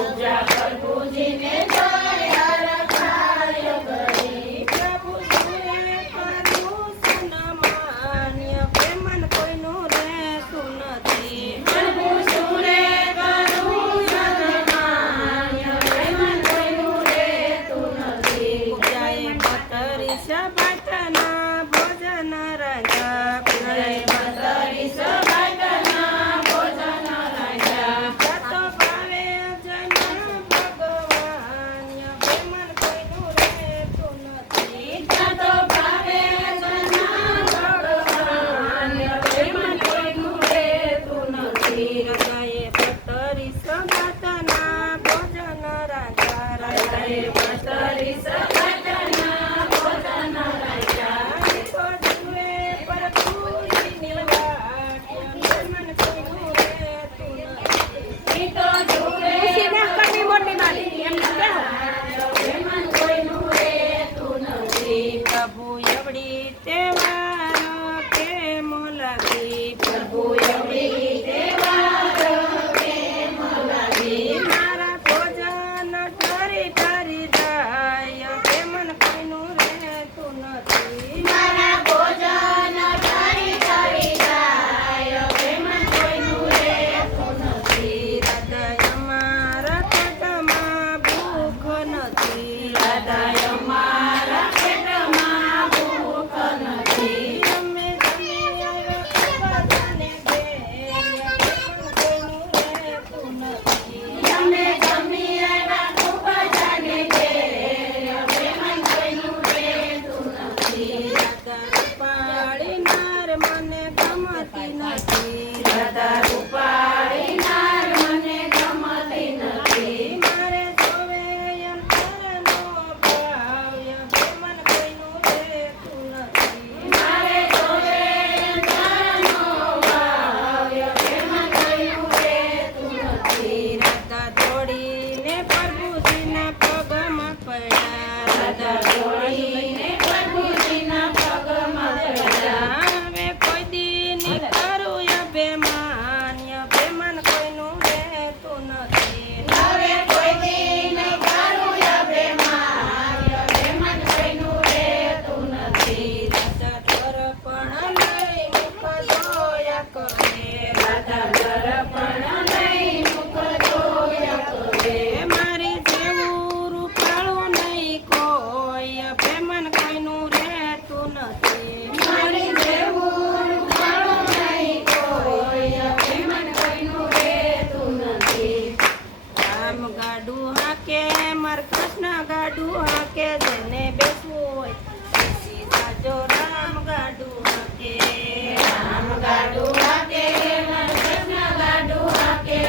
પૂજા પ્રભુજીને જોઈ હરખાય કરી પ્રભુ સુરે કરું સન્માન્ય પ્રેમન કોઈનું રહેતું નથી પ્રભુ સુરે કરું સન્માન્ય પ્રેમન કોઈનું રહેતું નથી પૂજાએ બતરી સભાટના ભોજન રાજા પૂજાએ બતરી સભાટના ભોજન રાજા જતો ભાવે જન ભગવાન પ્રેમન કોઈનું રહેતું નથી જતો ભાવે જના ભગવાન પ્રેમન કોઈનું રહેતું નથી રાજાએ બતરી સભાટના ભોજન રાજા રાજાએ બતરી સભાટના ભોજન રાજા તો જુએ પ્રભુજીની વાટ પ્રેમન કોઈનું રહેતું નથી તો જુએ પ્રેમન કોઈનું રહેતું નથી પ્રભુ એવડી તહેવારો કેમ લાગી પ્રભુ એવડી તહેવારો કેમ લાગી મારા ભોજન ઠરી ઠરી જાય પ્રેમન કોઈનું રહેતું નથી મારા ભોજન ઠરી ઠરી જાય પ્રેમન કોઈનું રહેતું નથી હૃદય મારા પેટમાં ભૂખ નથી હૃદય મારા પેટમાં ભૂખ નથી અમે જમી આવ્યા બધાને ઘેર પ્રેમન કોઈનું રહેતું નથી અમે જમી આવ્યા ખૂબ જાને ઘેર પ્રેમન કોઈનું રહેતું નથી રાધા રૂપાળી નાર મને ગમતી નથી રાધા રૂપાળી નાર મને ગમતી નથી મારે જોવે અંતરનો ભાવ્ય પ્રેમન કોઈનું રહેતું નથી મારે જોવે અંતરનો ભાવ્ય પ્રેમન કોઈનું રહેતું નથી રાધા દોડીને પ્રભુજીના પગમાં પડ્યા રાધા દોડીને પ્રભુજીના પગમાં પડ્યા હવે કોઈ દી ની કરું અભિમાન્ય પ્રેમન કોઈનું રહેતું નથી હવે કોઈ દિન કરું અભિમાન પ્રેમન કોઈનું રહેતું નથી રાધા દર્પણ લઈ મુખ જોયા કરે રાધા દર્પણ લઈ મુખ જોયા કરે મારી જેવું રૂપાળું નહીં કોઈ પ્રેમન કોઈનું રહેતું નથી મારી જેવું રૂપાળું નહીં કોઈ પ્રેમન કોઈનું રહેતું નથી રામ ગાડું હાકે માર કૃષ્ણ ગાડું હાકે જેને બેસવું હોય બેસી જાજો રામ ગાડું હાકે રામ ગાડું હાકે કૃષ્ણ ગાડું હાકે